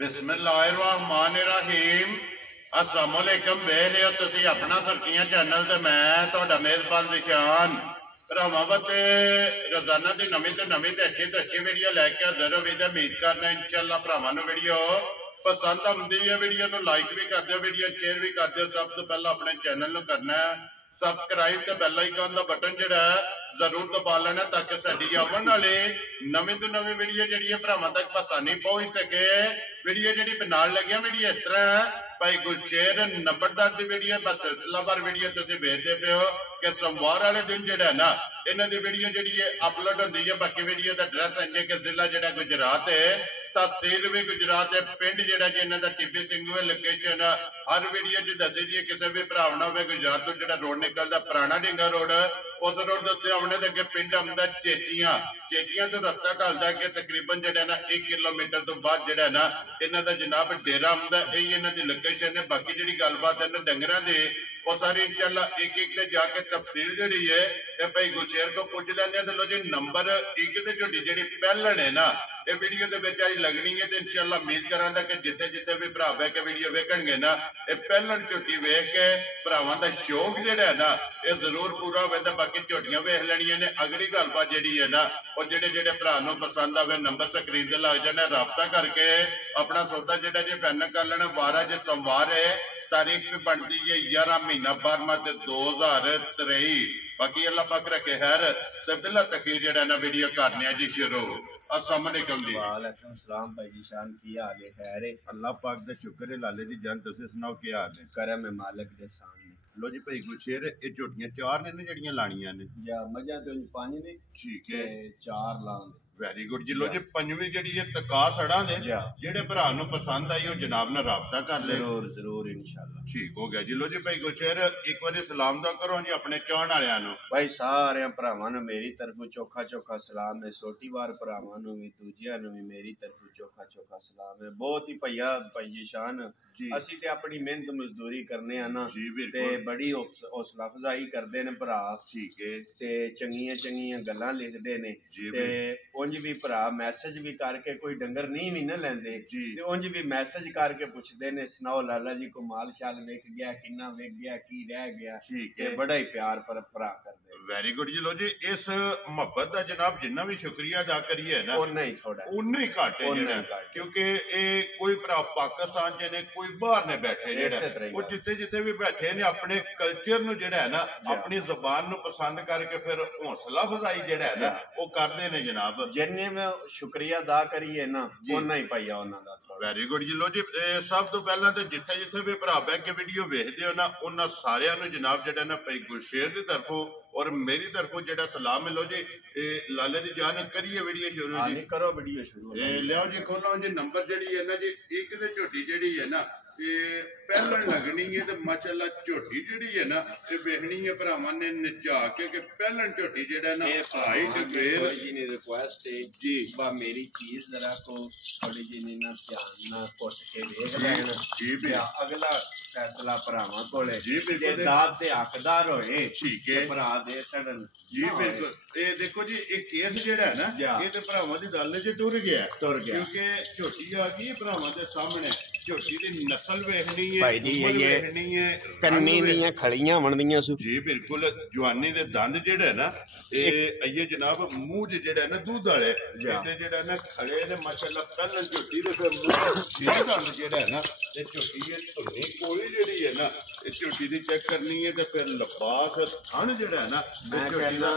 बिस्मिल्लाहिर्रहमानिर्रहीम। अस्सलामुअलैकुम। वेख रहे हो तुसी अपना सरकियां चैनल ते मैं तुहाडा मेजबान निशान भरावां ते रोजाना की नवी तो अच्छी वीडियो लैके हाजिर हो। उम्मीद करना इंशाअल्लाह भरावां नूं वीडियो पसंद आउंदी है। वीडियो नूं लाइक भी कर दिओ, वीडियो शेयर भी कर दिओ। सब तो पहला अपने चैनल नूं करना है सबसक्राइब ते बैल आइकन का बटन जिहड़ा जरूर दबा लेना ताकि साडी आवन वाली नवी तो नवी वीडियो जिहड़ी है भरावां तक आसानी पहुंच सके। वीडियो जिहड़ी बनाउण लग्या वीडियो इस तरह है भाई गुलशेर नंबरदार की वीडियो बस सिलसिलावार वीडियो तुसीं वेखदे पे हो कि सोमवार वाले दिन जिहड़ा है ना इन्हां दी वीडियो जिहड़ी है अपलोड होंदी है। बाकी वीडियो का एड्रैस इंज कि जिला जिहड़ा गुजरात है, तहसील भी गुजरात है, पिंड जिहड़ा जी इन्हां दा टीपी सिंघू है। लोकेशन हर वीडियो च दसी दी किसी भी भरा ना हो गुजरात तो जिहड़ा रोड निकलदा पुराना ढिंगा रोड उस रोड के उत्ते आने के अगे पिंड आउंदा चेचियां। चेचियां तो रस्ता ढलदा कि तकरीबन जिहड़ा ना 1 किलोमीटर तो बाद जिहड़ा ना इन्हां दा जनाब डेरा आउंदा। यही इन्हां दी लोकेशन है। बाकी जिहड़ी गलबात है डंगरां दी वो सारी इंशाअल्लाह एक एक जाके तफसील जिहड़ी है भाई गुलशेर को पूछ लेंगे। तो लो जी नंबर 1 ते झोटी जिहड़ी पहलण है ना ये वीडियो के विच आई लगनी है। तो इंशाअल्लाह उम्मीद करांगा कि जिथे जिथे भी भरा बह के वीडियो वेखणगे ना ये पहलण झोटी वेख के भरावां दा शौक जिहड़ा है ना ये जरूर पूरा होवे। तो बाकी झोटियां वेख लैणियां ने। अगली गलबात जिहड़ी है ना और जिहड़े जिहड़े भरा नूं पसंद आवे नंबर स्क्रीन ते लग जाने, राबता करके अपना सौदा जिहड़ा जी फाइनल कर लेना। 12 जो सोमवार है, तारीख भी बनती है 11 महीना 12वां 2023। बाकी अल्लाह पाक रखे खैर ते बिला तकीर जेड़ा ना वीडियो करने जी शुरू। अस्सलाम वालेकुम जी। वालेकुम सलाम भाई जी शान की हाल है? खैर है अल्लाह पाक दा शुक्र है। लाले दी जान तुसीं सुनाओ की हाल है? करम है मालिक दे सामने। लो जी भाई गुलशेर ये झोटियां 4 ने जड़ियां लानियां ने या मजा तो 5 ने ठीक है 4 लान। वेरी गुड जी। लो जी पंजवीं जी तका सड़ा ने जेडे भरा पसंद आई जनाब ने राबता कर ले। जरूर जरूर इंशाअल्लाह ठीक हो गया जी। लो जी भाई गुलशेर एक बार सलाम दा करो जी अपने चाहण वालियां भाई सारे भरावां नूं मेरी तरफों चोखा चोखा सलाम है। छोटी वार भरावां नूं भी दूजियां नूं भी मेरी तरफों चोखा चोखा सलाम है। बहुत ही भैया भाई जी शान असी ते अपनी मेहनत मजदूरी करने आ ना ते बड़ी हौसला अफजाई करदे ने भरा। ठीक है ते चंगियां चंगियां गल्लां लिखदे ने ते उंज भी भरा मैसेज भी करके कोई डंगर नहीं भी ना लेंदे ते उंज भी मैसेज करके पुछदे ने सुनाओ लाला जी को माल शाल वेख गया किन्ना वेख गया की रह गया। ठीक है बड़ा ही प्यार पर भरा करदे। वेरी गुड जी। लो जी इस मोहब्बत का जनाब जिन्ना भी शुक्रिया अदा करिए ना उन्ना ही थोड़ा उन्ना ही घट है क्योंकि ये कोई भरा पाकिस्तान च ने कोई बाहर ने बैठे जेड़ा वो जिथे जिथे भी बैठे ने अपने कल्चर नु जेड़ा है ना अपनी जुबान नु पसंद करके फिर हौसला अफजाई जेड़ा है ना वो करदे ने जनाब। जिन्ने में शुक्रिया अदा करिए ना उन्ना ही पाइया उन्ना दा। वेरी गुड जी। लो जी सब तो पहला तो जिथे जिथे भी भरा बह के वीडियो वेखदे हो ना उन्ना सारियां नु जनाब जेड़ा ना भाई गुलशेर दी तरफों और मेरी तरफों जेड़ा सलाम है। लो जी लाले दी जान करिए वीडियो शुरू जी। करो वीडियो शुरू लियाओ जी खोलो जी नंबर जेड़ी है ना जी एक ते झोटी जेड़ी है ना पहलण लगनी है तो माशाअल्लाह झोटी जेड़ी है ना ये वेखनी है भरावां ने नचा के पहलण झोटी जेड़ा ना हाइट वेल जी ने रिक्वेस्ट है जी बा मेरी चीज जरा को थोड़ी जी ने ना ध्यान ना कोट के देख लेना जी भी अगला फैसला भरावां कोले जी बिल्कुल दाद दे हकदार होए ठीक है भरा दे सड़न जी बिल्कुल। ये देखो जी एक केस जेड़ा है ना ये तो भरावां दी गल च टुर गया क्योंकि झोटी आ गई भरावां दे सामने। झोटी दी नस्ल वेखनी है भाई जी ये वेखनी है कन्नी दियां खड़ियां बनदियां सु जी बिल्कुल। जवानी दे दंद जेड़ा है ना ये जनाब मुंह जेड़ा है ना दूध वाले ते जेड़ा ना खड़े ने माशाअल्लाह पहले झोटी दे फिर मुंह दंद जेड़ा है ना ते झोटी ये धुनी कोली जेड़ी है ना ये झोटी दी चेक करनी है ते फिर लबास थन जेड़ा है ना मैं कहना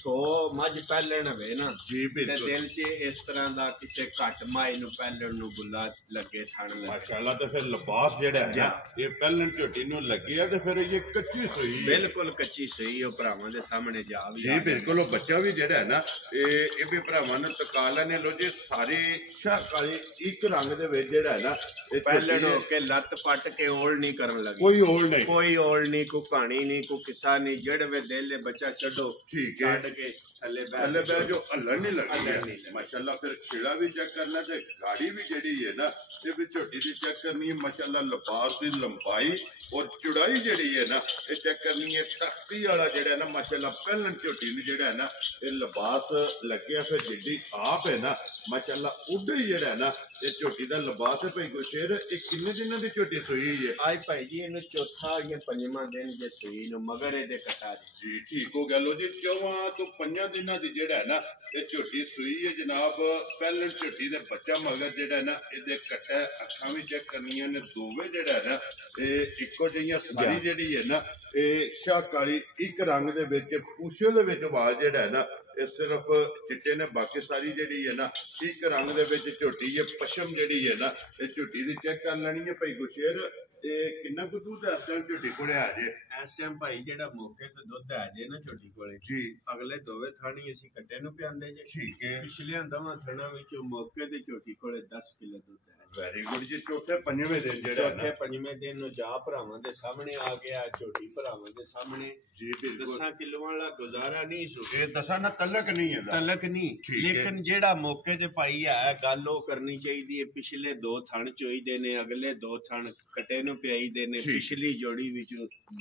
100 मज पहलण वे ना जी बिल्कुल दिल च इस तरह दा किसे घट माई नु पहलण नु बुला लगे थान लगे माशाअल्लाह। तो फिर लिबास जेड़ा है ना ये पहलण झोटी नु लगिया ते फिर ये कच्ची सुई बिल्कुल कच्ची सुई ओ भरावां दे सामने जा जी बिल्कुल। बच्चा भी जेड़ा है ना ये भी भरावां ने तकाला ने लो जी सारी शाकाली एक रंग दे विच जेड़ा है ना पहलण हो के लत पट के ओल नहीं करन लगी कोई ओल नहीं कोई ओल नहीं को कहानी नहीं को किस्सा नहीं जड़ वे दिल बच्चा छड्डो ठीक है के ਥੱਲੇ पहले ਬਹਿ जो हलन नहीं हलन नहीं लगती लगती। माशाल्लाह फिर खिड़ा भी चेक करना ते गाड़ी भी जेडी है ना ये भी झोटी दी चेक करनी है माशाल्लाह लिबास दी लंबाई और चौड़ाई जेडी है ना ये चेक करनी है तख्ती वाला जेड़ा है ना माशाल्लाह पहलन झोटी ने जेड़ा है ना ये लिबास लगे फिर जेडी आप है ना माशाल्लाह उडे ही जेड़ा है ना ये झोटी दा लिबास है भाई गुरशेर ये किन्ने दिनों दी झोटी सोई है आज भाई जी ਇਹਨੂੰ ਚੌਥਾ ਜਾਂ ਪੰਜਵਾਂ ਦਿਨ ਜੇ ਸੂਈ ਨੂੰ ਮਗਰ ਇਹਦੇ ਕਟਾ जी ठीक हो गया लो जी 4 ਤੋਂ 5 ਦਿਨਾਂ ਦੀ ਜਿਹੜਾ ਹੈ ਨਾ ਇਹ ਝੋਟੀ ਸੂਈ ਹੈ ਜਨਾਬ ਪਹਿਲਣ ਝੋਟੀ ਦੇ ਬੱਚਾ ਮਗਰ ਜਿਹੜਾ ਹੈ ਨਾ ਇਹਦੇ ਕੱਟਾ ਅੱਖਾਂ ਵੀ ਚੈੱਕ ਕਰਨੀਆਂ ਨੇ ਦੋਵੇਂ ਜਿਹੜਾ ਹੈ ਨਾ ਇਹ ਇੱਕੋ ਜਿਹੀਆਂ ਸਾਰੀ ਜਿਹੜੀ ਹੈ ਨਾ ਇਹ ਸ਼ਾਹ ਕਾਲੀ ਇੱਕ ਰੰਗ ਦੇ ਵਿੱਚ ਪੂਛੇ ਦੇ ਵਿੱਚ ਵਾਲ ਜਿਹੜਾ ਹੈ ਨਾ ਇਹ ਸਿਰਫ ਚਿੱਟੇ ਨੇ ਬਾਕੀ ਸਾਰੀ ਜਿਹੜੀ ਹੈ ਨਾ ਇੱਕ ਰੰਗ ਦੇ ਵਿੱਚ ਝੋਟੀ ਇਹ ਪਸ਼ਮ ਜਿਹੜੀ ਹੈ ਨਾ ਇਹ ਝੋਟੀ ਦੀ ਚੈੱਕ ਕਰ ਲੈਣੀ ਹੈ ਭਾਈ ਗੁਰਸ਼ੇਰ ਇਹ ਕਿੰਨਾ ਕੁ ਦੁੱਧ ਇਸ ਟਾਈਮ ਝੋਟੀ ਕੋਲੇ ਆ ਜੇ ਇਸ ਟਾਈਮ ਭਾਈ ਜਿਹੜਾ ਮੌਕੇ ਤੇ ਦੁੱਧ ਆ ਜੇ ਨਾ ਛੋਟੀ ਕੋਲੇ ਜੀ ਅਗਲੇ ਦੋਵੇਂ ਥਾਣੀ ਅਸੀਂ ਕੱਟੇ ਨੂੰ ਪਿਆਂਦੇ ਜੇ ਠੀਕ ਹੈ ਪਿਛਲੀਆਂ ਦਵਾਂ ਥਣਾ ਵਿੱਚੋਂ ਮੌਕੇ ਤੇ ਛੋਟੀ ਕੋਲੇ 10 ਕਿਲੋ ਦੁੱਧ ਹੈ ਵੈਰੀ ਗੁੱਡ ਜੀ ਚੌਥੇ ਪੰਜਵੇਂ ਦਿਨ ਜਿਹੜਾ ਹੈ ਚੌਥੇ ਨਾ ਪੰਜਵੇਂ ਦਿਨ ਨੂੰ ਜਾ ਭਰਾਵਾਂ ਦੇ ਸਾਹਮਣੇ ਆ ਗਿਆ ਝੋਟੀ ਭਰਾਵਾਂ ਦੇ ਸਾਹਮਣੇ ਜੀ ਬਿਲਕੁਲ 10 ਕਿਲੋਆਂ ਵਾਲਾ ਗੁਜ਼ਾਰਾ ਨਹੀਂ ਸੋ ਇਹ ਦਸਾਂ ਨਾ ਤਲਕ ਨਹੀਂ ਹੈ ਤਲਕ ਨਹੀਂ ਠੀਕ ਹੈ। ਲੇਕਿਨ ਜਿਹੜਾ ਮੌਕੇ ਤੇ ਪਾਈ ਹੈ ਗੱਲ ਉਹ ਕਰਨੀ ਚਾਹੀਦੀ ਹੈ ਪਿਛਲੇ 2 ਥਣ ਚੋਈਦੇ ਨੇ ਅਗਲੇ 2 ਥਣ ਕਟੇ ਨੂੰ ਪਿਆਈਦੇ ਨੇ ਠੀਕ। ਪਿਛਲੀ ਜੋੜੀ ਵਿੱਚ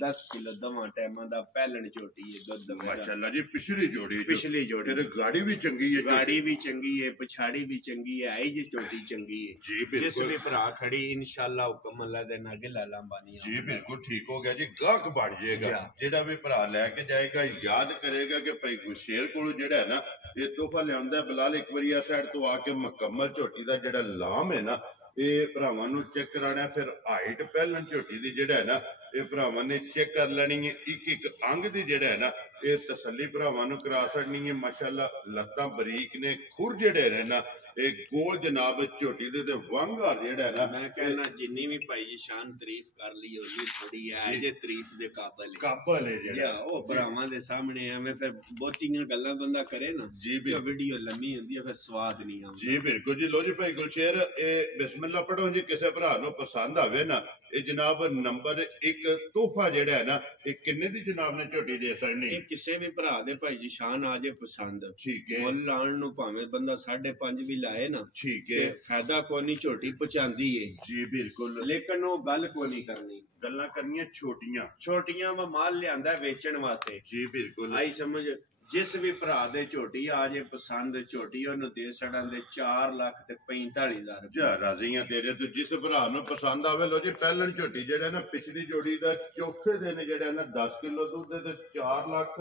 10 ਕਿਲੋ ਦਵਾਂ ਟਾਈਮਾਂ ਦਾ ਪਹਿਲਣ ਝੋਟੀ ਹੈ ਦੁੱਧ ਦਵੇਗਾ ਮਾਸ਼ਾਅੱਲਾ ਜੀ ਪਿਛਲੀ ਜੋੜੀ ਚ। ਪਿਛਲੀ ਜੋੜੀ ਫਿਰ ਗਾੜੀ ਵੀ ਚੰਗੀ ਹੈ ਗਾੜੀ ਵੀ ਚੰਗੀ ਹੈ ਪਛਾੜੀ ਵੀ ਚੰਗੀ ਹੈ ਆਈ ਜੀ ਝੋਟੀ ਚੰਗੀ ਹੈ ਜੀ ਜਿਸ ਬਿਲਕੁਲ ਵੀ ਭਰਾ ਖੜੀ ਇਨਸ਼ਾਅੱਲਾ ਹੁਕਮ ਅੱਲਾ ਦੇ ਨਾਲ ਲਾਲਾਂ ਬਾਨੀਆਂ ਜੀ ਬਿਲਕੁਲ ਠੀਕ ਹੋ ਗਿਆ ਜੀ ਗਾਹਕ ਬਣ ਜਾਏਗਾ ਜੀ। ਜਿਹੜਾ ਵੀ ਭਰਾ ਲੈ ਕੇ ਜਾਏਗਾ ਯਾਦ ਕਰੇਗਾ ਕਿ ਭਾਈ ਗੁਰਸ਼ੇਰ ਕੋਲੋਂ ਜਿਹੜਾ ਹੈ ਨਾ ਇਹ ਤੋਹਫਾ ਲਿਆਉਂਦਾ ਬਿਲਾਲ ਇੱਕ ਵਾਰੀ ਆ ਸਾਈਡ ਤੋਂ ਆ ਕੇ ਮੁਕੰਮਲ ਝੋਟੀ ਦਾ ਜਿਹੜਾ ਲਾਮ ਹੈ ਨਾ ਇਹ ਭਰਾਵਾਂ ਨੂੰ ਚੈੱਕ ਕਰਾਉਣਾ ਫਿਰ ਹਾਈਟ ਪਹਿਲਾਂ ਝੋਟੀ ਦੀ ਜਿਹੜਾ ਹੈ ਨਾ ਇਹ ਭਰਾਵਾਂ ਨੇ ਚੈੱਕ ਕਰ ਲੈਣੀ ਹੈ ਇੱਕ ਇੱਕ ਅੰਗ ਦੀ ਜਿਹੜਾ ਹੈ ਨਾ ਇਹ ਤਸੱਲੀ ਭਰਾਵਾਂ ਨੂੰ ਕਰਾ ਛੱਡਣੀ ਹੈ ਮਾਸ਼ਾਅੱਲਾ ਲੱਤਾਂ ਬਰੀਕ ਨੇ ਖੁਰ ਜਿਹੜੇ ਨੇ ਨਾ ਇਹ ਗੋਲ ਜਨਾਬ ਝੋਟੀ ਦੇ ਤੇ ਵਾਂਗਾ ਜਿਹੜਾ ਹੈ ਨਾ ਮੈਂ ਕਹਿੰਦਾ ਜਿੰਨੀ ਵੀ ਭਾਈ ਜੀ ਸ਼ਾਨ ਤਾਰੀਫ ਕਰ ਲਈ ਉਹਦੀ ਥੋੜੀ ਹੈ ਜੇ ਤਾਰੀਫ ਦੇ ਕਾਬਲ ਹੈ ਕਾਬਲ ਹੈ ਜੀ ਜਿਹੜਾ ਉਹ ਭਰਾਵਾਂ ਦੇ ਸਾਹਮਣੇ ਐਵੇਂ ਫਿਰ ਬਹੁਤੀਆਂ ਗੱਲਾਂ ਬੰਦਾ ਕਰੇ ਨਾ ਜੀ ਜੇ ਵੀਡੀਓ ਲੰਮੀ ਹੁੰਦੀ ਹੈ ਫਿਰ ਸਵਾਦ ਨਹੀਂ ਆਉਂਦਾ ਜੀ ਬਿਲਕੁਲ ਜੀ ਲੋ ਜੀ ਭਾਈ ਗੁਲਸ਼ੇਰ ਇਹ ਬਿਸਮਿਲ੍ਲਾ ਪੜੋ ਜੀ ਕਿਸੇ ਭਰਾ ਨੂੰ ਪਸੰਦ ਆਵੇ ਨਾ ਇਹ ਜਨਾਬ ਨੰਬਰ 1 ਤੋਹਫਾ ਜਿਹੜਾ ਹੈ ਨਾ ਇਹ ਕਿੰਨੇ ਦੀ ਜਨਾਬ ਨੇ ਝੋਟੀ ਦੇ ਸਕਣੀ ਇਹ ਕਿਸੇ ਵੀ ਭਰਾ ਦੇ ਭਾਈ ਜੀ ਸ਼ਾਨ ਆ ਜੇ ਪਸੰਦ ਠੀਕ ਹੈ ਮੁੱਲ ਲਾਉਣ ਨੂੰ ਭਾਵੇਂ ਬੰਦਾ 5.5 ਵੀ ਲਾਏ ਨਾ ਠੀਕ ਤੇ ਹੈ ਫਾਇਦਾ ਕੋਈ ਨਹੀਂ ਝੋਟੀ ਪਹੁੰਚਾਉਂਦੀ ਏ ਜੀ ਬਿਲਕੁਲ ਲੇਕਿਨ ਉਹ ਗੱਲ ਕੋਈ ਨਹੀਂ ਕਰਨੀ ਗੱਲਾਂ ਕਰਨੀਆਂ ਛੋਟੀਆਂ ਛੋਟੀਆਂ ਵਾ ਮਾਲ ਲਿਆਂਦਾ ਵੇਚਣ ਵਾਸਤੇ ਜੀ ਬਿਲਕੁਲ ਆਈ ਸਮਝ ਜਿਸ ਵੀ ਭਰਾ ਦੇ ਝੋਟੀ ਆ ਜੇ ਪਸੰਦ ਝੋਟੀ ਉਹਨੂੰ ਦੇ ਛੜਾਂ ਦੇ 4,45,000 ਰੁਪਏ ਜਾ ਰਾਜ਼ੀਆਂ ਤੇਰੇ ਤੋਂ ਜਿਸ ਭਰਾ ਨੂੰ ਪਸੰਦ ਆਵੇ ਲੋ ਜੀ ਪਹਿਲਣ ਝੋਟੀ ਜਿਹੜਾ ਨਾ ਪਿਛਲੀ ਜੋੜੀ ਦਾ ਚੌਥੇ ਦਿਨ ਜਿਹੜਾ ਨਾ 10 ਕਿਲੋ ਦੁੱਧ ਤੇ 4 ਲੱਖ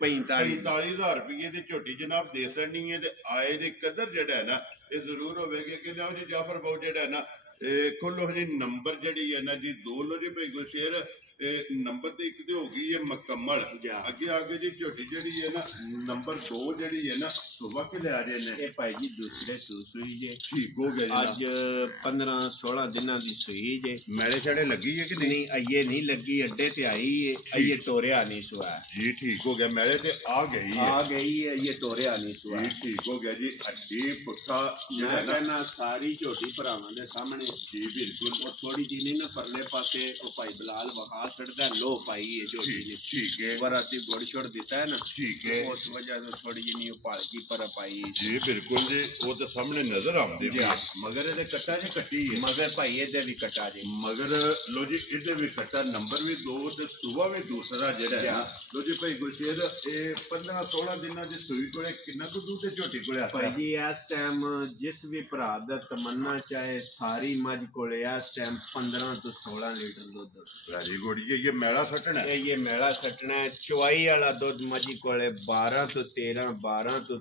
45,000 ਰੁਪਏ ਦੀ ਝੋਟੀ ਜਨਾਬ ਦੇ ਸਕਣੀ ਹੈ ਤੇ ਆਏ ਦੀ ਕਦਰ ਜਿਹੜਾ ਹੈ ਨਾ ਇਹ ਜ਼ਰੂਰ ਹੋਵੇਗੀ ਕਿ ਲਓ ਜੀ ਜਾਫਰ ਬਾਉ ਜਿਹੜਾ ਹੈ ਨਾ ਇਹ ਖੋਲੋ ਜੀ ਨੰਬਰ ਜਿਹੜੀ ਹੈ ਨਾ ਜੀ 2 ਲੋ ਜੀ ਭਾਈ ਗੁਲਸ਼ੇਰ ਨੰਬਰ ਤੇ ਇੱਕ ਤੇ ਹੋ ਗਈ ਹੈ ਮੁਕੰਮਲ ਅੱਗੇ ਆਗੇ ਜੀ ਝੋਟੀ ਜਿਹੜੀ ਹੈ ਨਾ ਨੰਬਰ 2 ਜਿਹੜੀ ਹੈ ਨਾ ਸੁਬਾ ਕੇ ਲਿਆ ਜੇ ਨੇ ਇਹ ਭਾਈ ਜੀ ਦੂਸਰੇ ਸੂਈ ਜੇ ਠੀਕ ਹੋ ਗਿਆ ਅੱਜ 15-16 ਦਿਨਾਂ ਦੀ ਸੂਈ ਜੇ ਮੈਲੇ ਛੜੇ ਲੱਗੀ ਹੈ ਕਿ ਨਹੀਂ ਅਈਏ ਨਹੀਂ ਲੱਗੀ ਅੱਡੇ ਤੇ ਆਈ ਏ ਅਈਏ ਤੋਰਿਆ ਨਹੀਂ ਸੁਆ ਜੀ ਠੀਕ ਹੋ ਗਿਆ ਮੈਲੇ ਤੇ ਆ ਗਈ ਹੈ ਆ ਗਈ ਏ ਅਈਏ ਤੋਰਿਆ ਨਹੀਂ ਸੁਆ ਜੀ ਠੀਕ ਹੋ ਗਿਆ ਜੀ ਅੱਡੀ ਪੁੱਠਾ ਮੈਂ ਕਹਿੰਦਾ ਸਾਰੀ ਝੋਟੀ ਭਰਾਵਾਂ ਦੇ ਸਾਹਮਣੇ ਜੀ ਬਿਲਕੁਲ ਉਹ ਥੋੜੀ ਜੀ ਨਹੀਂ ਨਾ ਪਰਲੇ ਪਾਸੇ ਉਹ ਭਾਈ ਬਲਾਲ ਵਹਾ ਛੜਦਾ ਲੋ ਪਾਈ ਹੈ ਝੋਟੀ ਨੇ ਠੀਕ ਹੈ ਵਰਾਤੀ ਗੋੜ ਛੋੜ ਦਿੱਤਾ ਹੈ ਨਾ ਠੀਕ ਹੈ ਉਸ ਵਜ੍ਹਾ ਤੋਂ ਥੋੜੀ ਜੀ ਨਹੀਂ ਪਾਲ ਕੀ ਪਰ ਪਾਈ ਜੀ ਬਿਲਕੁਲ ਜੀ ਉਹ ਤਾਂ ਸਾਹਮਣੇ ਨਜ਼ਰ ਆਉਂਦੇ ਜੀ ਮਗਰ ਇਹਦੇ ਕੱਟਾ ਜੀ ਕੱਟੀ ਹੈ ਮਗਰ ਭਾਈ ਇਹਦੇ ਵੀ ਕਟਾ ਜੀ ਮਗਰ ਲੋ ਜੀ ਇਹਦੇ ਵੀ ਕੱਟਾ ਨੰਬਰ ਵੀ 2 ਤੇ ਸੂਬਾ ਵੀ ਦੂਸਰਾ ਜਿਹੜਾ ਹੈ ਲੋ ਜੀ ਭਾਈ ਗੁਰਸ਼ੇਰ ਇਹ 15-16 ਦਿਨਾਂ ਦੀ ਸੂਈ ਕੋਲੇ ਕਿੰਨਾ ਕੁ ਦੁੱਧ ਤੇ ਝੋਟੀ ਕੋਲੇ ਆ ਭਾਈ ਜੀ ਇਸ ਟਾਈਮ ਜਿਸ ਵੀ ਭਰਾ ਦਾ ਤਮੰਨਾ ਚਾਹੇ ਸਾਰੀ ਮੱਝ ਕੋਲੇ ਇਸ ਟਾਈਮ 15 ਤੋਂ 16 ਲੀਟਰ ਦੁੱਧ ਵੈਰੀ ਗੁੱਡ ਇਹ ਮੈਲਾ ਸੱਟਣਾ ਇਹ ਮੇਲਾ ਸੱਟਣਾ ਹੈ ਚੁਆਈ ਵਾਲਾ ਦੁੱਧ ਮੱਝ ਕੋਲੇ 12 ਤੋਂ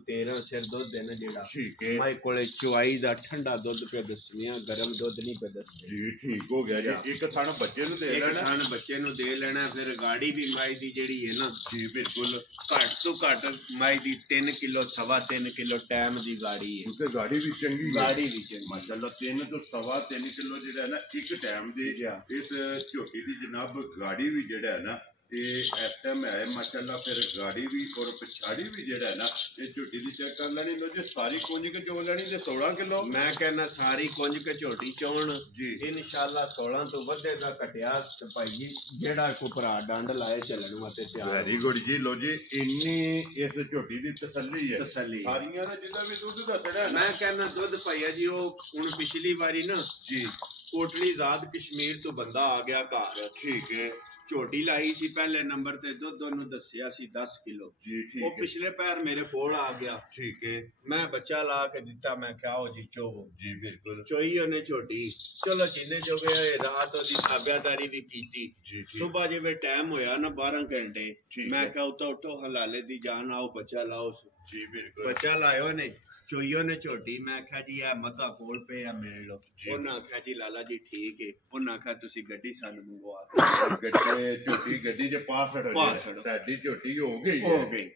13 ਸਿਰ ਦੁੱਧ ਹੈ ਨਾ ਜਿਹੜਾ ਠੀਕ ਹੈ ਮੱਝ ਕੋਲੇ ਚੁਆਈ ਦਾ ਠੰਡਾ ਦੁੱਧ ਪੇ ਦੱਸਣੀਆਂ ਗਰਮ ਦੁੱਧ ਨਹੀਂ ਪੇ ਦੱਸਦੇ ਜੀ ਠੀਕ ਹੋ ਗਿਆ ਜੀ ਇੱਕ ਥਣ ਬੱਚੇ ਨੂੰ ਦੇ ਇੱਕ ਲੈਣਾ ਥਣ ਬੱਚੇ ਨੂੰ ਦੇ ਲੈਣਾ ਫਿਰ ਗਾੜੀ ਵੀ ਮਾਈ ਦੀ ਜਿਹੜੀ ਹੈ ਨਾ ਜੀ ਬਿਲਕੁਲ ਘੱਟ ਤੋਂ ਘੱਟ ਮਾਈ ਦੀ 3 ਕਿਲੋ 3.5 ਕਿਲੋ ਟਾਈਮ ਦੀ ਗਾੜੀ ਹੈ ਕਿਉਂਕਿ ਗਾੜੀ ਵੀ ਚੰਗੀ ਹੈ ਗਾੜੀ ਵੀ ਚੰਗੀ ਮਾਸ਼ਾਅੱਲਾ 3 ਤੋਂ 3.5 ਕਿਲੋ ਜਿਹੜਾ ਹੈ ਨਾ ਇੱਕ ਟਾਈਮ ਦੀ ਇਸ ਝੋਟੀ ਦੀ ਜਨਾਬ ਗਾੜੀ ਵੀ ਜਿਹੜਾ ਹੈ ਨਾ ਇਹ ਇਸ ਟਾਈਮ ਹੈ ਮਾਸ਼ਾਅੱਲਾ ਫਿਰ ਗਾੜੀ ਵੀ ਔਰ ਪਛਾੜੀ ਵੀ ਜਿਹੜਾ ਹੈ ਨਾ ਇਹ ਝੋਟੀ ਦੀ ਚੈੱਕ ਕਰ ਲੈਣੀ ਲੋ ਜੀ ਸਾਰੀ ਕੁੰਜ ਕੇ ਚੋ ਲੈਣੀ ਤੇ 16 ਕਿਲੋ ਮੈਂ ਕਹਿੰਦਾ ਸਾਰੀ ਕੁੰਜ ਕੇ ਝੋਟੀ ਚੋਣ ਜੀ ਇਨਸ਼ਾਅੱਲਾ 16 ਤੋਂ ਵੱਧੇ ਦਾ ਕਟਿਆ ਤੇ ਭਾਈ ਜੀ ਜਿਹੜਾ ਕੋ ਭਰਾ ਡੰਡ ਲਾਏ ਚੱਲਣ ਵਾਸਤੇ ਤਿਆਰ ਵੈਰੀ ਗੁੱਡ ਜੀ ਲੋ ਜੀ ਇੰਨੀ ਇਸ ਝੋਟੀ ਦੀ ਤਸੱਲੀ ਹੈ ਤਸੱਲੀ ਸਾਰੀਆਂ ਦਾ ਜਿੱਦਾਂ ਵੀ ਦੁੱਧ ਦੱਸਣਾ ਮੈਂ ਕਹਿੰਦਾ ਦੁੱਧ ਭਾਈਆ ਜੀ ਉਹ ਹੁਣ ਪਿਛਲੀ ਵਾਰੀ ਨਾ ਜੀ ਕੋਟਲੀ ਜ਼ਾਦ ਕਸ਼ਮੀਰ ਤੋਂ ਬੰਦਾ ਆ ਗਿਆ ਘਰ ਠੀਕ ਹੈ ਝੋਟੀ ਲਾਈ ਸੀ ਪਹਿਲੇ ਨੰਬਰ ਤੇ ਦੁੱਧ ਉਹਨੂੰ ਦੱਸਿਆ ਸੀ 10 ਕਿਲੋ ਜੀ ਠੀਕ ਉਹ ਪਿਛਲੇ ਪੈਰ ਮੇਰੇ ਕੋਲ ਆ ਗਿਆ ਠੀਕ ਹੈ ਮੈਂ ਬੱਚਾ ਲਾ ਕੇ ਦਿੱਤਾ ਮੈਂ ਕਿਹਾ ਉਹ ਜੀ ਚੋਵੋ ਜੀ ਬਿਲਕੁਲ ਚੋਈ ਉਹਨੇ ਝੋਟੀ ਚਲੋ ਜਿੰਨੇ ਜੋ ਗਿਆ ਰਾਤ ਉਹਦੀ ਤਾਬਿਆਦਾਰੀ ਵੀ ਕੀਤੀ ਜੀ ਸਵੇਰ ਜਿਵੇਂ ਟਾਈਮ ਹੋਇਆ ਨਾ 12 ਘੰਟੇ ਠੀਕ ਮੈਂ ਕਿਹਾ ਉੱਠੋ ਹਲਾਲੇ ਦੀ ਜਾਨ ਆਓ ਬੱਚਾ ਲਾਓ ਜੀ ਬਿਲਕੁਲ ਬੱਚਾ ਲਾਇਓ ਨੇ ਚੋਈਓ ਨੇ ਝੋਟੀ ਮੈਂ ਆਖਿਆ ਜੀ ਇਹ ਮੱਗਾ ਕੋਲ ਪਏ ਆ ਮਿਲ ਲਓ ਉਹਨਾਂ ਆਖਿਆ ਜੀ ਲਾਲਾ ਜੀ ਠੀਕ ਹੈ ਉਹਨਾਂ ਆਖਿਆ ਤੁਸੀਂ ਗੱਡੀ ਸਾਨੂੰ ਮੰਗਵਾ ਗੱਡੀ ਝੋਟੀ ਗੱਡੀ ਚ ਪਾਸੜ ਹੋ ਜਾਏ ਸਾਡੀ ਝੋਟੀ ਹੋ ਗਈ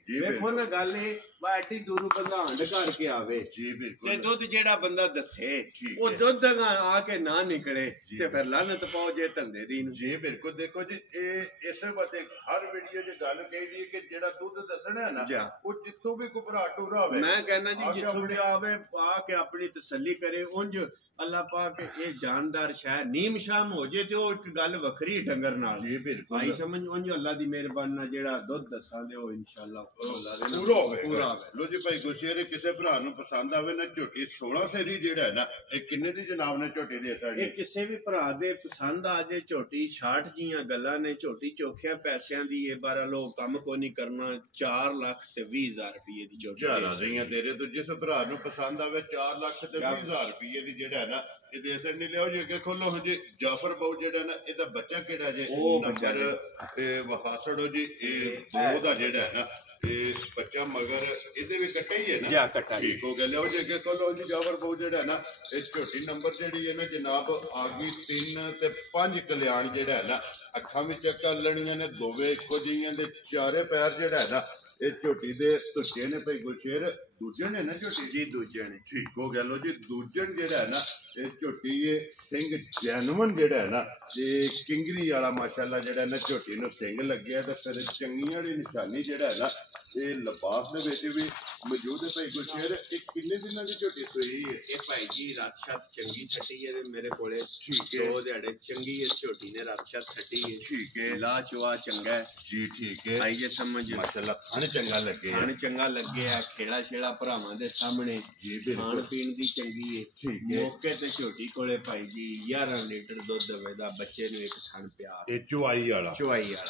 ਜੀ ਵੇਖੋ ਨਾ ਗੱਲ ਇਹ ਐਡੀ ਦੂਰੋਂ ਬੰਦਾ ਹੰਡ ਕਰਕੇ ਆਵੇ ਜੀ ਬਿਲਕੁਲ ਤੇ ਦੁੱਧ ਜਿਹੜਾ ਬੰਦਾ ਦੱਸੇ ਉਹ ਦੁੱਧ ਆ ਕੇ ਨਾ ਨਿਕਲੇ ਤੇ ਫਿਰ ਲਾਨਤ ਪਾਓ ਜੇ ਧੰਦੇ ਦੀ ਨੂੰ ਜੀ ਬਿਲਕੁਲ ਦੇਖੋ ਜੀ ਇਹ ਇਸੇ ਵਾਤੇ ਹਰ ਵੀਡੀਓ 'ਚ ਗੱਲ ਕਹੀਦੀ ਹੈ ਕਿ ਜਿਹੜਾ ਦੁੱਧ ਦੱਸਣਾ ਹੈ ਨਾ ਉਹ ਜਿੱਥੋਂ ਵੀ ਘਬਰਾ ਟੂਰਾ ਹੋਵੇ ਮੈਂ ਕਹਿੰਦਾ ਜੀ ਜਿੱਥੋਂ ਵੀ ਆਵੇ ਆ ਕੇ ਆਪਣੀ ਤਸੱਲੀ ਕਰੇ ਉਂਝ ਅੱਲਾਹ ਪਾਕ ਇਹ ਜਾਨਦਾਰ ਸ਼ਾਇਦ ਨੀਮ ਸ਼ਾਮ ਹੋ ਜੇ ਤੇ ਉਹ ਇੱਕ ਗੱਲ ਵੱਖਰੀ ਡੰਗਰ ਨਾਲ ਜੀ ਬਿਲਕੁਲ ਭਾਈ ਸਮਝ ਉਂਝ ਅੱਲਾਹ ਦੀ ਮਿਹਰਬਾਨੀ ਨਾਲ ਜਿਹੜਾ ਦੁੱਧ ਦੱਸਾਂਦੇ ਉਹ ਇਨਸ਼ਾਅੱਲਾ ਪੂਰਾ ਹੋਵੇ ਲੋ ਜੀ ਭਾਈ ਗੁਰਸ਼ੇਰ ਕਿਸੇ ਭਰਾ ਨੂੰ ਪਸੰਦ ਆਵੇ ਨਾ ਝੋਟੀ 16 ਸੇਰੀ ਜਿਹੜਾ ਹੈ ਨਾ ਇਹ ਕਿੰਨੇ ਦੀ ਜਨਾਬ ਨੇ ਝੋਟੀ ਦੇ ਸਾਡੀ ਇਹ ਕਿਸੇ ਵੀ ਭਰਾ ਦੇ ਪਸੰਦ ਆ ਜੇ ਝੋਟੀ 66 ਜੀਆਂ ਗੱਲਾਂ ਨੇ ਝੋਟੀ ਚੋਖਿਆ ਪੈਸਿਆਂ ਦੀ ਇਹ ਬਾਰਾ ਲੋਕ ਕੰਮ ਕੋ ਨਹੀਂ ਕਰਨਾ 4 ਲੱਖ ਤੇ 20,000 ਰੁਪਏ ਦੀ ਝੋਟੀ ਚਾਰਾ ਰਹੀਆਂ ਤੇਰੇ ਤੋਂ ਜਿਸ ਭਰਾ ਨੂੰ ਪਸੰਦ ਆਵੇ 4 ਲੱਖ ਤੇ 20,000 ਰੁਪਏ ਦੀ ਜਿਹੜਾ ਨਾ ਇਹ ਦੇ ਸਕਦੇ ਲਿਓ ਜੀ ਅੱਗੇ ਖੋਲੋ ਜੀ ਜਾਫਰ ਬਾਉ ਜਿਹੜਾ ਨਾ ਇਹਦਾ ਬੱਚਾ ਕਿਹੜਾ ਜੇ ਨੰਬਰ ਤੇ ਵਹਾਸੜੋ ਜੀ ਇਹ ਦੋ ਦਾ ਜਿਹੜਾ ਹੈ ਨਾ ਇਹ ਬੱਚਾ ਮਗਰ ਇਹਦੇ ਵੀ ਕੱਟਾ ਹੀ ਹੈ ਨਾ ਠੀਕ ਹੋ ਗਿਆ ਲਿਓ ਜੀ ਅੱਗੇ ਖੋਲੋ ਜੀ ਜਾਫਰ ਬਾਉ ਜਿਹੜਾ ਨਾ ਇਹ ਝੋਟੀ ਨੰਬਰ ਜਿਹੜੀ ਹੈ ਨਾ ਜਨਾਬ ਆ ਗਈ 3 ਤੇ 5 ਕਲਿਆਣ ਜਿਹੜਾ ਹੈ ਨਾ ਅੱਖਾਂ ਵਿੱਚ ਕਰ ਲੈਣੀਆਂ ਨੇ ਦੋਵੇਂ ਇੱਕੋ ਜਿਹੀਆਂ ਦੇ ਚਾਰੇ ਪੈਰ ਜਿਹੜਾ ਹੈ ਨਾ ਇਹ ਝੋਟੀ ਦੇ ਧੁੱਜੇ ਨੇ ਭਾਈ ਗੁਰਸ਼ੇਰ ਦੂਜੇ ਨੇ ਨਾ ਝੋਟੀ ਜੀ ਦੂਜੇ ਨੇ ਠੀਕ ਹੋ ਗਿਆ ਲੋ ਜੀ ਦੂਜਣ ਜਿਹੜਾ ਹੈ ਨਾ ਇਹ ਝੋਟੀ ਇਹ ਸਿੰਘ ਜੈਨੂਨ ਜਿਹੜਾ ਹੈ ਨਾ ਇਹ ਕਿੰਗਰੀ ਵਾਲਾ ਮਾਸ਼ਾਅੱਲਾ ਜਿਹੜਾ ਨਾ ਝੋਟੀ ਨੂੰ ਸਿੰਘ ਲੱਗਿਆ ਤੇ ਫਿਰ ਚੰਗੀਆਂ ਦੀ ਨਿਸ਼ਾਨੀ ਜਿਹੜਾ ਹੈ ਨਾ ਇਹ ਲਿਬਾਸ ਦੇ ਵਿੱਚ ਵੀ ਮੌਜੂਦ ਹੈ ਭਾਈ ਗੁਰਸ਼ੇਰ ਇਹ ਕਿੰਨੇ ਦਿਨਾਂ ਦੀ ਝੋਟੀ ਸੋਈ ਹੈ ਇਹ ਭਾਈ ਜੀ ਰਾਤ ਸ਼ਾਤ ਚੰਗੀ ਛੱਟੀ ਹੈ ਮੇਰੇ ਕੋਲੇ ਠੀਕ ਹੈ 2 ਦਿਹਾੜੇ ਚੰਗੀ ਹੈ ਝੋਟੀ ਨੇ ਰਾਤ ਸ਼ਾਤ ਛੱਟੀ ਹੈ ਠੀਕ ਹੈ ਲਾ ਚਵਾ ਚੰਗਾ ਹੈ ਜੀ ਠੀਕ ਹੈ ਭਾਈ ਜੀ ਸਮਝ ਮਾਸ਼ਾਅੱਲਾ ਖਾਣ ਚੰਗਾ ਲੱਗੇ ਖਾਣ ਚੰਗਾ ਲੱਗਿਆ ਖੇੜਾ ਛੇੜਾ ਭਰਾਵਾਂ ਦੇ ਸਾਹਮਣੇ ਜੀ ਖਾਣ ਪੀਣ ਦੀ ਚੰਗੀ ਹੈ ਠੀਕ ਹੈ ਮੌਕੇ ਤੇ ਝੋਟੀ ਕੋਲੇ ਭਾਈ ਜੀ 11 ਲੀਟਰ ਦੁੱਧ ਦੇਵੇਗਾ ਬੱਚੇ ਨੂੰ ਇੱਕ ਥਣ ਪਿਆ ਇਹ ਚੁਆਈ ਵਾਲਾ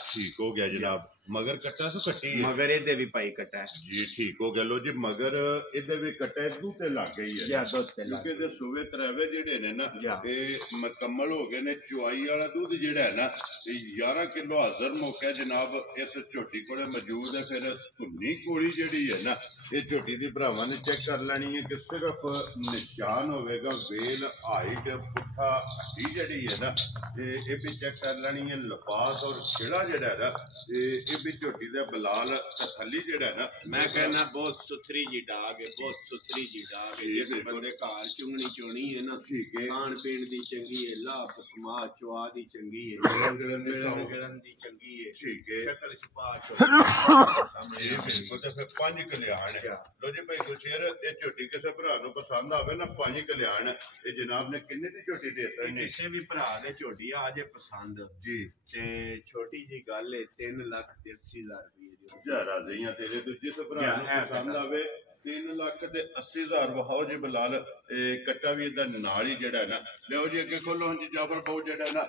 ਠੀਕ ਹੋ ਗਿਆ ਜਨਾਬ ਮਗਰ ਕੱਟਾ ਸੋ ਕੱਟੀ ਮਗਰ ਇਹਦੇ ਵੀ ਪਾਈ ਕੱਟਾ ਹੈ ਜੀ ਠੀਕ ਹੋ ਗਿਆ ਲੋ ਜੀ ਮਗਰ ਇਹਦੇ ਵੀ ਕੱਟਾ ਦੁੱਧ ਤੇ ਲੱਗ ਗਈ ਹੈ ਕਿਉਂਕਿ ਇਹਦੇ ਸੂਵੇ ਤਰਵੇ ਜਿਹੜੇ ਨੇ ਨਾ ਇਹ ਮੁਕੰਮਲ ਹੋ ਗਏ ਨੇ ਚੁਆਈ ਵਾਲਾ ਦੁੱਧ ਜਿਹੜਾ ਹੈ ਨਾ ਇਹ 11 ਕਿਲੋ ਹਾਜ਼ਰ ਮੌਕਾ ਜਨਾਬ ਇਸ ਝੋਟੀ ਕੋਲੇ ਮੌਜੂਦ ਹੈ ਫਿਰ ਧੁੰਨੀ ਕੋਲੀ ਜਿਹੜੀ ਹੈ ਨਾ ਇਹ ਝੋਟੀ ਦੀ ਭਰਾਵਾਂ ਨੇ ਚੈੱਕ ਕਰ ਲੈਣੀ ਹੈ ਕਿ ਸਿਰਫ ਨਿਸ਼ਾਨ ਹੋਵੇਗਾ ਵੇਲ ਹਾਈਟ ਪੁੱਠਾ ਹੱਡੀ ਜਿਹੜੀ ਹੈ ਨਾ ਇਹ ਵੀ ਚੈੱਕ ਕਰ ਲੈਣੀ ਹੈ ਲਿਬਾਸ ਔਰ ਖੇੜਾ ਜਿਹੜਾ ਹੈ ਨਾ ਇਹ ਵੀ ਝੋਟੀ ਦਾ ਬਲਾਲ ਤਸੱਲੀ ਜਿਹੜਾ ਨਾ ਮੈਂ ਕਹਿੰਦਾ ਬਹੁਤ ਸੁਥਰੀ ਜੀ ਡਾਗ ਹੈ ਬਹੁਤ ਸੁਥਰੀ ਜੀ ਡਾਗ ਹੈ ਜਿਸ ਬੰਦੇ ਘਰ ਚੁੰਗਣੀ ਚੋਣੀ ਹੈ ਨਾ ਠੀਕ ਹੈ ਖਾਣ ਪੀਣ ਦੀ ਚੰਗੀ ਹੈ ਲਾਹ ਪਸਮਾ ਚਵਾ ਦੀ ਚੰਗੀ ਹੈ ਗੜਨ ਦੀ ਚੰਗੀ ਹੈ ਠੀਕ ਹੈ ਸ਼ਕਲ ਸਪਾਸ਼ ਸਾਹਮਣੇ ਬਿਲਕੁਲ ਤੇ ਫਿਰ 5 ਕਲਿਆਣ ਲੋ ਜੀ ਭਾਈ ਗੁਰਸ਼ੇਰ ਇਹ ਝੋਟੀ ਕਿਸੇ ਭਰਾ ਨੂੰ ਪਸੰਦ ਆਵੇ ਨਾ 5 ਕਲਿਆਣ ਇਹ ਜਨਾਬ ਨੇ ਕਿੰਨੇ ਦੀ ਝੋਟੀ ਦੇ ਸਕਦੇ ਕਿਸੇ ਵੀ ਭਰਾ ਦੇ ਝੋਟੀ ਆ ਜੇ ਪਸੰਦ ਜੀ ਤੇ ਛੋਟੀ ਜੀ ਗੱਲ ਹੈ 3,80,000 ਰੁਪਏ ਹਜ਼ਾਰਾਂ ਜਈਆਂ ਤੇਰੇ ਤੋਂ ਜਿਸ ਭਰਾ ਨੂੰ ਪਸੰਦ ਆਵੇ 3,80,000 ਵਹਾਓ ਜੀ ਬਲਾਲ ਇਹ ਕੱਟਾ ਵੀ ਇਹਦਾ ਨਾਲ ਹੀ ਜਿਹੜਾ ਨਾ ਲਿਓ ਜੀ ਅੱਗੇ ਖੋਲੋ ਜੀ ਜਾਫਰ ਬਾਉ ਜਿਹੜਾ ਨਾ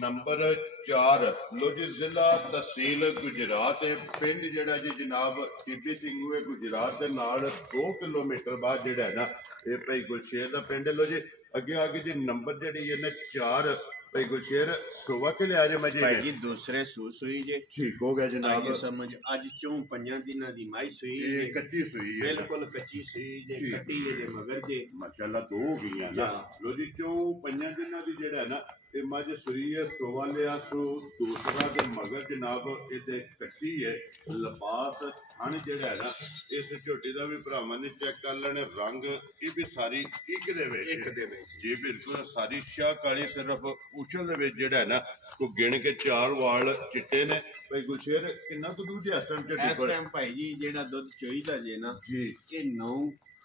ਨੰਬਰ 4 ਲੋ ਜੀ ਜ਼ਿਲ੍ਹਾ ਤਹਿਸੀਲ ਗੁਜਰਾਤ ਪਿੰਡ ਜਿਹੜਾ ਜੀ ਜਨਾਬ ਬੀਬੀ ਸਿੰਘੂਏ ਗੁਜਰਾਤ ਦੇ ਨਾਲ 2 ਕਿਲੋਮੀਟਰ ਬਾਅਦ ਜਿਹੜਾ ਹੈ ਨਾ ਇਹ ਭਾਈ ਗੁਰਸ਼ੇਰ ਦਾ ਪਿੰਡ ਲੋ ਜੀ ਅੱਗੇ ਜੀ ਨੰਬਰ ਜਿਹੜੀ ਹੈ ਨਾ 4 ਭਾਈ ਗੁਰਸ਼ੇਰ ਸੁਬਾ ਕੇ ਲਿਆ ਜੇ ਮੈਂ ਜੀ ਦੂਸਰੇ ਸੂਈ ਜੇ ਠੀਕ ਹੋ ਗਿਆ ਜਨਾਬ ਸਮਝ ਅੱਜ 4-5 ਦਿਨਾਂ ਦੀ ਮਾਈ ਸੂਈ ਜੇ ਕੱਚੀ ਸੂਈ ਹੈ ਬਿਲਕੁਲ ਕੱਚੀ ਸੂਈ ਜੇ ਕੱਟੀ ਜੇ ਮਗਰ ਜੇ ਮਾਸ਼ਾਅੱਲਾ 2 ਹੋ ਗਈਆਂ ਨਾ ਲੋ ਜੀ 4-5 ਦਿਨਾਂ ਦੀ ਜਿਹੜਾ ਹੈ ਨਾ ਇਹ ਮੱਝ ਸੂਈ ਹੈ ਸੋਵਾ ਲਿਆ ਸੂ ਦੂਸਰਾ ਤੇ ਮਗਰ ਜਨਾਬ ਇਹਦੇ ਕੱਟੀ ਹੈ ਲਿਬਾਸ ਥਣ ਜਿਹੜਾ ਹੈ ਨਾ ਇਸ ਝੋਟੀ ਦਾ ਵੀ ਭਰਾਵਾਂ ਨੇ ਚੈੱਕ ਕਰ ਲੈਣੇ ਰੰਗ ਇਹ ਵੀ ਸਾਰੀ ਇੱਕ ਦੇ ਵਿੱਚ ਜੀ ਬਿਲਕੁਲ ਸਾਰੀ ਸ਼ਾਹ ਕਾਲੀ ਸਿਰਫ ਉਛਲ ਦੇ ਵਿੱਚ ਜਿਹੜਾ ਹੈ ਨਾ ਕੋ ਗਿਣ ਕੇ 4 ਵਾਲ ਚਿੱਟੇ ਨੇ ਭਾਈ ਗੁਲਸ਼ੇਰ ਕਿੰਨਾ ਕੁ ਦੁੱਧ ਹੈ ਇਸ ਟਾਈਮ ਝੋਟੀ ਕੋਲ? ਇਸ ਟਾਈਮ ਭਾਈ ਜੀ ਜਿਹੜਾ ਦੁੱਧ ਚੋਈਦਾ ਜੇ ਨਾ ਜੀ ਇਹ 9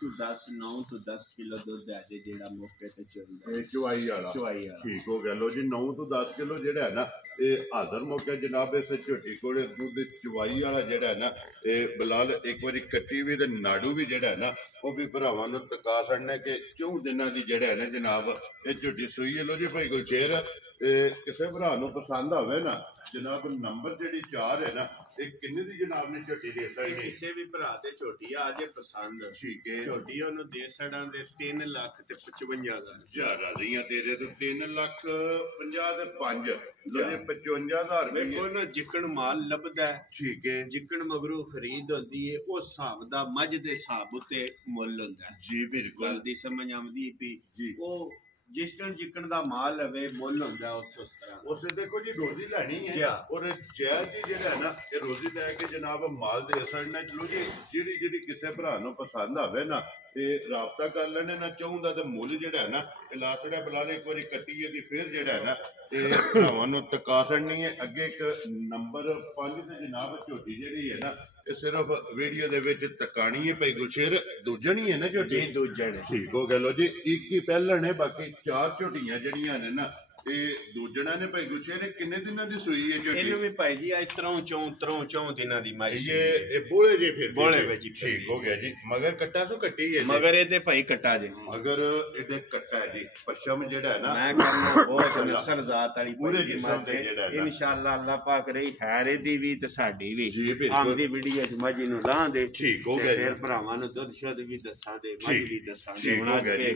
ਤੋਂ 10 ਕਿਲੋ ਦੁੱਧ ਹੈ ਜੇ ਜਿਹੜਾ ਮੌਕੇ ਤੇ ਚੋਈਦਾ ਇਹ ਚੁਆਈ ਵਾਲਾ ਠੀਕ ਹੋ ਗਿਆ ਲੋ ਜੀ 9 ਤੋਂ 10 ਕਿਲੋ ਜਿਹੜਾ ਹੈ ਨਾ ਇਹ ਹਾਜ਼ਰ ਮੌਕੇ ਜਨਾਬ ਇਸ ਝੋਟੀ ਕੋਲੇ ਦੁੱਧ ਚੁਆਈ ਵਾਲਾ ਜਿਹੜਾ ਹੈ ਨਾ ਇਹ ਬਿਲਾਲ ਇੱਕ ਵਾਰੀ ਕੱਟੀ ਵੀ ਤੇ ਨਾੜੂ ਵੀ ਜਿਹੜਾ ਹੈ ਨਾ ਉਹ ਵੀ ਭਰਾਵਾਂ ਨੂੰ ਤਕਾ ਛੱਡਣਾ ਕਿ 4 ਦਿਨਾਂ ਦੀ ਜਿਹੜਾ ਹੈ ਨਾ ਜਨਾਬ ਇਹ ਝੋਟੀ ਸੂਈ ਹੈ ਲੋ ਜੀ ਭਾਈ ਗੁਲਸ਼ੇਰ ਕਿਸੇ ਭਰਾ ਨੂੰ ਪਸੰਦ ਆਵੇ ਨਾ ਜਨਾਬ ਨੰਬਰ ਜਿਹੜੀ 4 ਹੈ ਨਾ ਇਹ ਕਿੰਨੇ ਦੀ ਜਨਾਬ ਨੇ ਝੋਟੀ ਦੇ ਸਕਦੇ ਕਿਸੇ ਵੀ ਭਰਾ ਤੇ ਝੋਟੀ ਆ ਜੇ ਪਸੰਦ ਠੀਕ ਹੈ ਝੋਟੀ ਉਹਨੂੰ ਦੇ ਛੜਾਂ ਦੇ 3 ਲੱਖ ਤੇ 55,000 ਜ਼ਿਆਦਾ ਰਹੀਆਂ ਤੇਰੇ ਤੋਂ 3 ਲੱਖ 50 ਤੇ 5 ਲੋ ਜੀ 55,000 ਵੇਖੋ ਨਾ ਜਿੱਕਣ ਮਾਲ ਲੱਭਦਾ ਠੀਕ ਹੈ ਜਿੱਕਣ ਮਗਰੂ ਖਰੀਦ ਹੁੰਦੀ ਹੈ ਉਸ ਹਿਸਾਬ ਦਾ ਮੱਝ ਦੇ ਹਿਸਾਬ ਉਤੇ ਮੁੱਲ ਹੁੰਦਾ ਜੀ ਬਿਲਕੁਲ ਗੱਲ ਦੀ ਸਮਝ ਆਉਂਦੀ ਵੀ ਜੀ ਉਹ ਜਿਸ ਟਨ ਜਿੱਕਣ ਦਾ ਮਾਲ ਲਵੇ ਮੁੱਲ ਹੁੰਦਾ ਉਸ ਤਰ੍ਹਾਂ ਉਸੇ ਦੇਖੋ ਜੀ ਰੋਜ਼ੀ ਲੈਣੀ ਹੈ ਔਰ ਜੈਲ ਜੀ ਜਿਹੜਾ ਹੈ ਨਾ ਇਹ ਰੋਜ਼ੀ ਲੈ ਕੇ ਜਨਾਬ ਮਾਲ ਦੇ ਸੜਨਾ ਚਲੋ ਜੀ ਜਿਹੜੀ ਕਿਸੇ ਭਰਾ ਨੂੰ ਪਸੰਦ ਆਵੇ ਨਾ ਤੇ ਰਾਬਤਾ ਕਰ ਲੈਣੇ ਨਾ ਚਾਹੁੰਦਾ ਤੇ ਮੁੱਲ ਜਿਹੜਾ ਹੈ ਨਾ ਇਹ ਲਾਸੜਾ ਬੁਲਾ ਲੈ ਇੱਕ ਵਾਰੀ ਕੱਟੀ ਇਹਦੀ ਫਿਰ ਜਿਹੜਾ ਹੈ ਨਾ ਇਹ ਭਰਾਵਾਂ ਨੂੰ ਤਕਾ ਛੱਡਣੀ ਹੈ ਅੱਗੇ ਇੱਕ ਨੰਬਰ 5 ਤੇ ਜਨਾਬ ਝੋਟੀ ਜਿਹੜੀ ਹੈ ਨਾ ਇਹ ਸਿਰਫ ਵੀਡੀਓ ਦੇ ਵਿੱਚ ਤਕਾਣੀ ਹੈ ਭਾਈ ਗੁਲਸ਼ੇਰ ਦੂਜਣ ਹੀ ਹੈ ਨਾ ਝੋਟੀ ਜੀ ਦੂਜਣ ਠੀਕ ਹੋ ਗਿਆ ਲੋ ਜੀ ਇੱਕ ਹੀ ਪਹਿਲਣ ਹੈ ਬਾਕੀ 4 ਝੋਟੀਆਂ ਜਿਹੜੀਆਂ ਨੇ ਨਾ ਇਹ ਦੂਜਣਾ ਨੇ ਭਾਈ ਗੁਲਸ਼ੇਰ ਕਿੰਨੇ ਦਿਨਾਂ ਦੀ ਸੂਈ ਹੈ ਝੋਟੀ ਇਹਨੂੰ ਵੀ ਭਾਈ ਜੀ ਅੱਜ ਤਰੋਂ ਦਿਨਾਂ ਦੀ ਮਾਈ ਇਹ ਬੋਲੇ ਜੇ ਫਿਰ ਬੋਲੇ ਵਿੱਚ ਠੀਕ ਹੋ ਗਿਆ ਜੀ ਮਗਰ ਕੱਟਾ ਤੋਂ ਕੱਟੀ ਹੈ ਮਗਰ ਇਹਦੇ ਭਾਈ ਕੱਟਾ ਜੇ ਮਗਰ ਇਹਦੇ ਕੱਟਾ ਹੈ ਜੀ ਪਸ਼ਮ ਜਿਹੜਾ ਹੈ ਨਾ ਮੈਂ ਕਹਿੰਦਾ ਬਹੁਤ ਨਸਲ ਜ਼ਾਤ ਵਾਲੀ ਪੂਰੇ ਜਿਸਮ ਤੇ ਜਿਹੜਾ ਹੈ ਇਨਸ਼ਾਅੱਲਾ ਅੱਲਾਹ ਪਾਕ ਰਹੀ ਖੈਰ ਇਹਦੀ ਵੀ ਤੇ ਸਾਡੀ ਵੀ ਜੀ ਬਿਲਕੁਲ ਆਮਦੀ ਵੀਡੀਓ ਚ ਮੱਝ ਨੂੰ ਲਾਹ ਦੇ ਠੀਕ ਹੋ ਗਿਆ ਫਿਰ ਭਰਾਵਾਂ ਨੂੰ ਦੁੱਧ ਸ਼ੁੱਧ ਵੀ ਦੱਸਾਂ ਦੇ ਮੱਝ ਵੀ ਦੱਸਾਂ ਠੀਕ ਹੋ ਗਿਆ ਜੀ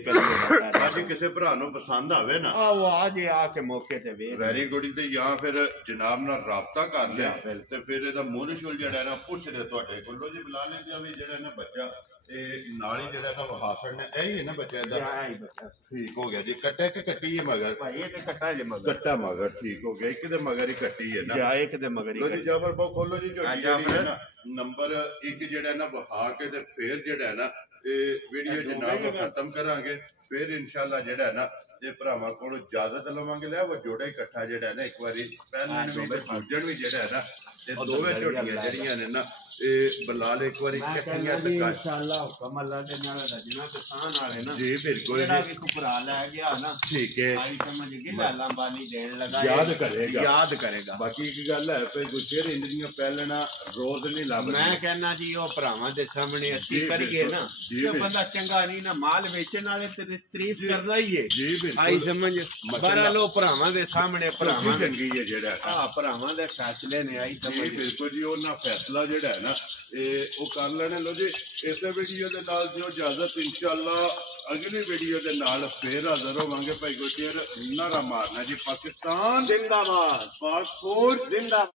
ਅੱਜ ਕਿਸੇ ਭਰਾ ਨੂੰ ਪਸੰਦ ਆਵੇ ਨਾ ਆਓ ਆ ਜੇ ਆ ਕੇ ਮੌਕੇ ਤੇ ਵੇਖ ਵੈਰੀ ਗੁੱਡ ਤੇ ਜਾਂ ਫਿਰ ਜਨਾਬ ਨਾਲ ਰਾਬਤਾ ਕਰ ਲਿਆ ਤੇ ਫਿਰ ਇਹਦਾ ਮੁੱਲ ਸ਼ੁਲ ਜਿਹੜਾ ਨਾ ਪੁੱਛ ਲੈ ਤੁਹਾਡੇ ਕੋਲੋਂ ਜੀ ਬੁਲਾ ਲੈਂਦੇ ਆ ਵੀ ਜਿਹੜਾ ਨਾ ਬੱਚਾ ਇਹ ਨਾਲ ਹੀ ਜਿਹੜਾ ਨਾ ਹਾਸਣ ਨੇ ਇਹ ਹੀ ਹੈ ਨਾ ਬੱਚਾ ਇਹਦਾ ਠੀਕ ਹੋ ਗਿਆ ਜੀ ਕੱਟਾ ਕਿ ਕੱਟੀ ਹੈ ਮਗਰ ਭਾਈ ਇਹ ਤੇ ਕੱਟਾ ਜੇ ਮਗਰ ਕੱਟਾ ਮਗਰ ਠੀਕ ਹੋ ਗਿਆ ਇੱਕ ਦੇ ਮਗਰ ਹੀ ਕੱਟੀ ਹੈ ਨਾ ਜਾ ਇੱਕ ਦੇ ਮਗਰ ਹੀ ਜੀ ਜਾਫਰ ਬਹੁ ਖੋਲੋ ਜੀ ਝੋਟੀ ਜਿਹੜੀ ਹੈ ਨਾ ਨੰਬਰ 1 ਜਿਹੜਾ ਨਾ ਵਹਾ ਕੇ ਤੇ ਫਿਰ ਜਿਹੜਾ ਨਾ ਇਹ ਵੀਡੀਓ ਜਨਾਬ ਖਤਮ ਕਰਾਂਗੇ ਫਿਰ ਇਨਸ਼ਾਅੱਲਾ ਜਿਹੜਾ ਨਾ ਜੇ ਭਰਾਵਾਂ ਕੋਲ ਇਜਾਜ਼ਤ ਲਵਾਂਗੇ ਲੈ ਉਹ ਜੋੜਾ ਇਕੱਠਾ ਜਿਹੜਾ ਨਾ ਇੱਕ ਵਾਰੀ ਪਹਿਲਾਂ ਵੀ ਦੂਜਣ ਵੀ ਜਿਹੜਾ ਹੈ ਨਾ ਇਹ ਦੋਵੇਂ ਝੋਟੀਆਂ ਜਿਹੜੀਆਂ ਨੇ ਨਾ ਇਹ ਬਲਾਲ ਇੱਕ ਵਾਰੀ ਇਕੱਠੀਆਂ ਤੱਕ ਇਨਸ਼ਾਅੱਲਾ ਹੁਕਮ ਅੱਲਾ ਦੇ ਨਾਲ ਰਜਣਾ ਕਿਸਾਨ ਵਾਲੇ ਨਾ ਜੀ ਬਿਲਕੁਲ ਜਿਹੜਾ ਵੀ ਭਰਾ ਲੈ ਗਿਆ ਨਾ ਠੀਕ ਹੈ ਆਈ ਸਮਝ ਕੇ ਲਾਲਾਂ ਬਾਨੀ ਦੇਣ ਲਗਾ ਯਾਦ ਕਰੇਗਾ ਬਾਕੀ ਇੱਕ ਗੱਲ ਹੈ ਭਈ ਗੁਸ਼ੇਰ ਇੰਜ ਦੀਆਂ ਪਹਿਲਣਾ ਰੋਜ਼ ਨਹੀਂ ਲੱਭਦਾ ਮੈਂ ਕਹਿੰਦਾ ਜੀ ਉਹ ਭਰਾਵਾਂ ਦੇ ਸਾਹਮਣੇ ਅਸੀਂ ਕਰੀਏ ਨਾ ਤੇ ਬੰਦਾ ਚੰਗਾ ਨਹੀਂ ਨਾ ਮਾਲ ਵੇਚਣ ਵਾਲੇ ਤੇ ਤਾਰੀਫ ਕਰਦਾ ਹੀ ਹੈ ਜੀ ਬਿਲਕੁਲ ਆਈ ਸਮਝ ਬਾਰਾ ਲੋ ਭਰਾਵਾਂ ਦੇ ਸਾਹਮਣੇ ਭਰਾਵਾਂ ਚੰਗੀ ਹੈ ਜਿਹੜਾ ਭਰਾਵਾਂ ਦੇ ਫੈਸਲੇ ਨੇ ਆਈ ਸਮਝ ਬਿਲਕੁਲ ਜੀ ਉਹਨਾਂ ਫੈਸਲਾ ਜਿਹੜਾ ਹੈ ਨਾ ਇਹ ਉਹ ਕਰ ਲੈਣੇ ਲੋ ਜੀ ਇਸੇ ਵੀਡੀਓ ਦੇ ਨਾਲ ਜੋ ਇਜਾਜ਼ਤ ਇਨਸ਼ਾਅੱਲਾ ਅਗਲੀ ਵੀਡੀਓ ਦੇ ਨਾਲ ਫੇਰ ਹਾਜ਼ਰ ਹੋਵਾਂਗੇ ਭਾਈ ਗੁਸ਼ੇਰ ਨਾਰਾ ਮਾਰਨਾ ਜੀ ਪਾਕਿਸਤਾਨ ਜ਼ਿੰਦਾਬਾਦ ਪਾਸਪੋਰਟ ਜ਼ਿੰਦਾਬਾਦ।